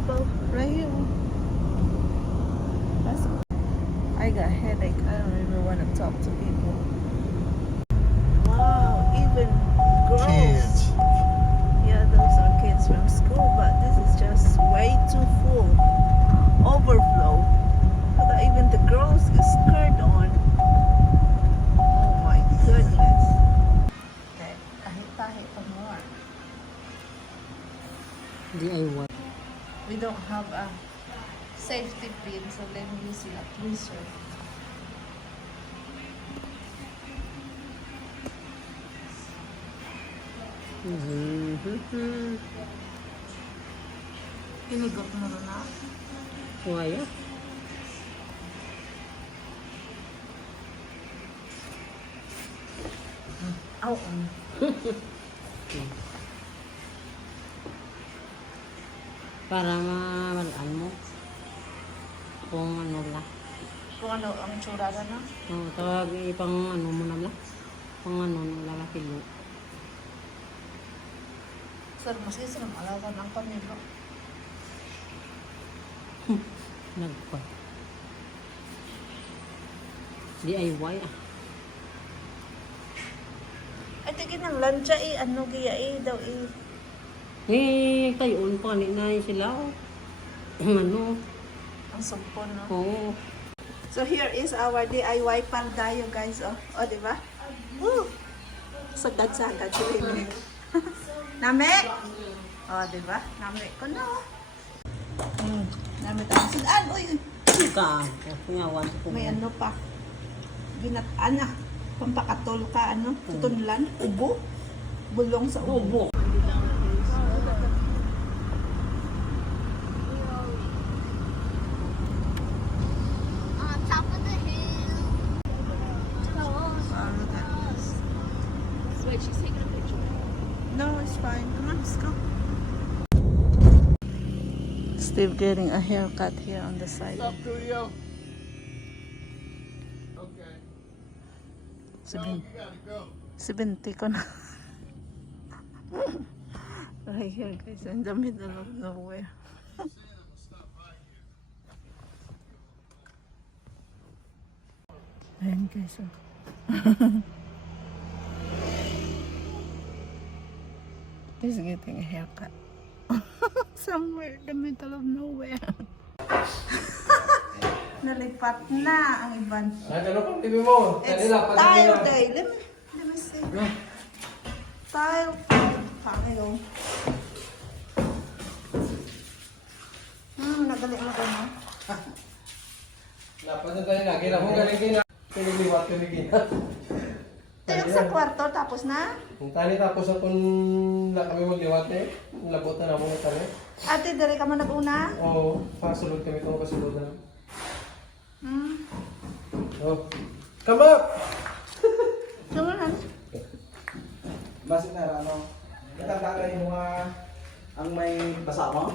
about right here. That's, I got a headache. I don't even want to talk to people. Wow, even girls. Kids. Yeah, those are kids from school, but this is just way too full. Overflow. I got even the girls with skirt on. Oh my goodness. Okay, tahi-tahi pa more. DIY. We don't have a safety pin, so let me use a tweezer. Pinigot mo na. Waya. Ow. Para mawalaan mo kung ano lang. Kung ano ang tsurada na? Tawag ipang ano mo na lang. Pang ano lalaki mo. Sir, masisi ng alaga ng pamilya. Nagpa. DIY ah. Ay, tigin ng lancha ano giya daw Tayon pa kanina sila. Ano? ang sumpon, no? Oo. So here is our DIY paldayo, guys, oh. O, di ba? Woo! Sagad-sagad sila yun. Nami! O, di ba? Nami ko na, oh. Nami tayo. Sudan, uy! Ka. Kunyawan ko. May ano pa. Ginataan na. Pampakatol ka, ano? Tutunlan. Ubo. Bulong sa ubo. No, it's fine. Come on, let's go. Steve getting a haircut here on the side. What's up, Julio? Okay. Sabi- You gotta go. 70 ko na. Right here, guys, in the middle of nowhere. Ayan, guys. Oh. He's getting a haircut. Somewhere in the middle of nowhere. Nalipat na ang iban. Ano kung TV mo? It's Kanila, tile day. Let me see. Tile tayo. Nagali mo ko na. Dapat na tayo na. Kaya mo galing na. Piniliwat ko ni Ito yung sa kwarto, tapos na? Ang tani tapos akong na kami magliwat eh. Labot na naman ang tani. Ate, dali ka mo nag-una? Oo, pasulod kami itong kasuludan. Oh. Come up! Sumunan. Basit na ano, itanda yung mga ang may basa mo?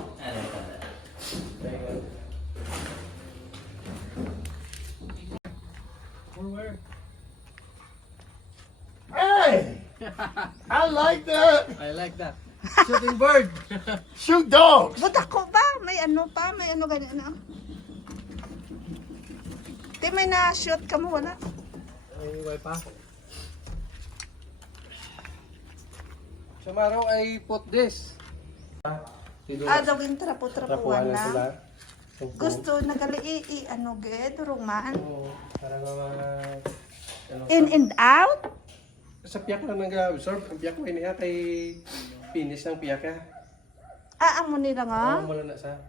Hey! I like that! I like that. Shooting bird! Shoot dogs! Ba't ako ba? May ano pa? May ano ganyan na? Di may na-shoot ka mo, wala? Ay, way pa. Sa maraw ay put this. Gawin trapo-trapuan na sila. lang. Gusto, nagali ano, ged, ruman. Oo, para mga... Ano, In and out? sa piyak lang nag-absorb. Ang piyak mo iniya kay finish ng piyak ya. Ang mo nila nga? Oo, mula na sa...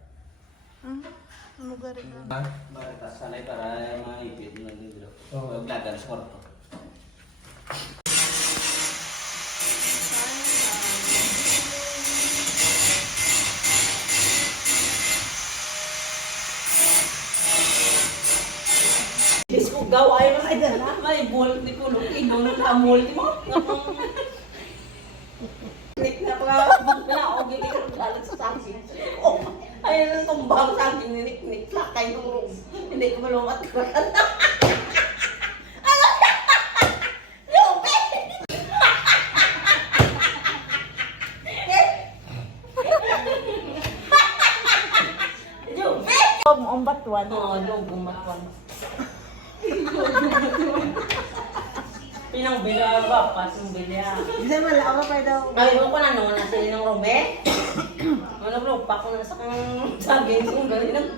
Ano gari nga? Maritas sanay para mga ipit mo dito. Oo. Maglagan sa kwarto. Gaw ay mga dala. May bol ni kuno ino na amol mo. Nik na pa wala og gili ka galit sa saging. Oh, ay nang tumbang saging ni nik lakay nung hindi ko malumat ko. Maong batuan. Oo, logong matwan. Pinang bila ba? Pasong bila. Hindi wala pa daw. Ngayon ko na noon na sila ng Rome. Ano pa ko na sa kang saging kung galing ng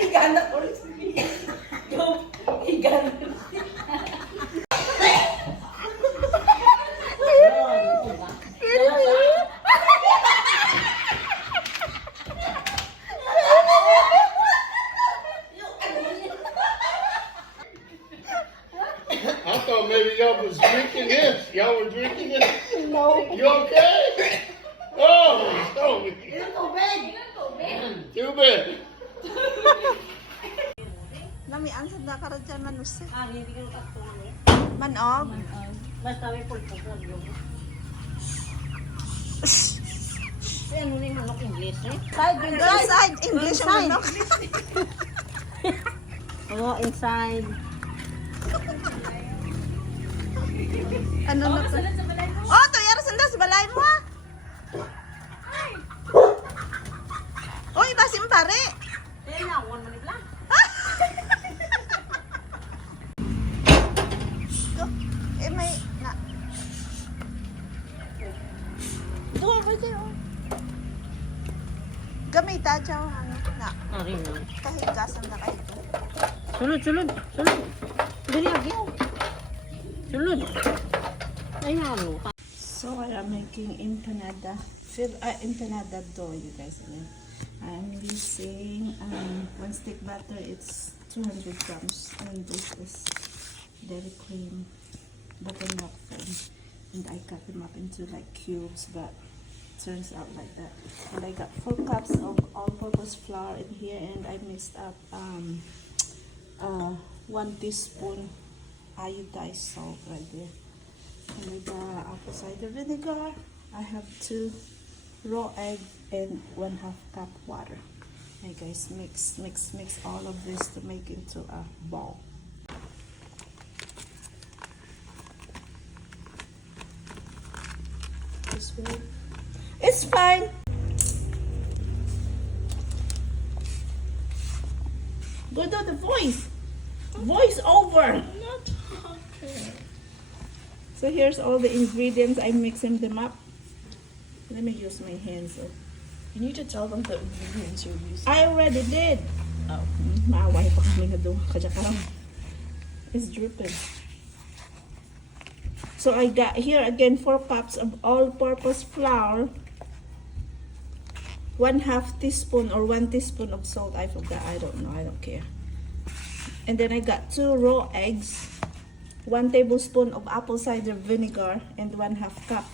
Igana ko rin siya. Yung igana ko rin siya. I thought maybe y'all was drinking this. Y'all were drinking it? No. You okay? Oh, stop it. Too bad. Nami ansad na karon dyan manus. Ah, hindi ko ako ano. Manog. Basta may pulpog lang yun. Ay, ano na yung manok English eh? Girl side English ang manok. Oo, inside. Ano na to? Oh, to yara sanda sa balay mo. Ah. Oy, basim pare. Kaya na, one minute lang. Eh may na. Duwa ba dyan? Gamay ta dyan. Ano na. Arin na. Kahigasan na kayo. Sulod, sulod, sulod. Dali lagi. Sulod. Ay, ano. So I'm making empanada. Empanada dough, you guys. I'm using one stick butter. It's 200 grams, and this is dairy cream, buttermilk foam, and I cut them up into like cubes, but turns out like that. And I got 4 cups of all-purpose flour in here, and I mixed up 1 teaspoon iodized salt right there. And with the apple cider vinegar, I have 2 raw egg and 1/2 cup water. Hey guys, mix all of this to make into a ball. This way. It's fine. Go to the voice over. So here's all the ingredients. I'm mixing them up. Let me use my hands. You need to tell them the ingredients you're using. I already did. Oh. Maaway pa kami nga doon. Kajakam. It's dripping. So I got here again 4 cups of all-purpose flour, 1/2 teaspoon or 1 teaspoon of salt. I forgot. I don't know. I don't care. And then I got 2 raw eggs, 1 tablespoon of apple cider vinegar, and 1/2 cup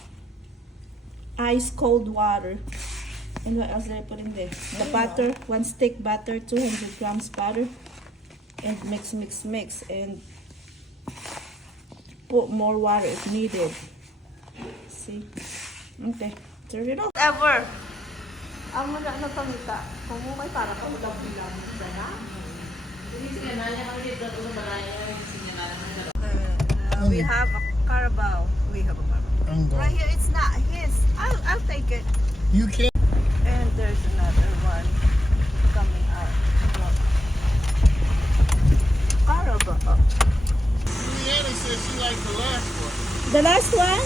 ice cold water. And what else did I put in there? The butter, 1 stick butter, 200 grams butter, and mix, and put more water if needed. See? Okay, turn it off. Ever. Amo na ano pamita. Kung mo may para ka ulam-ulam na. We have a Carabao. We have a Carabao. I'm Right here, it's not his. I'll take it. You can't. And there's another one coming out. Look. Carabao. Juliana said she liked the last one. The last one?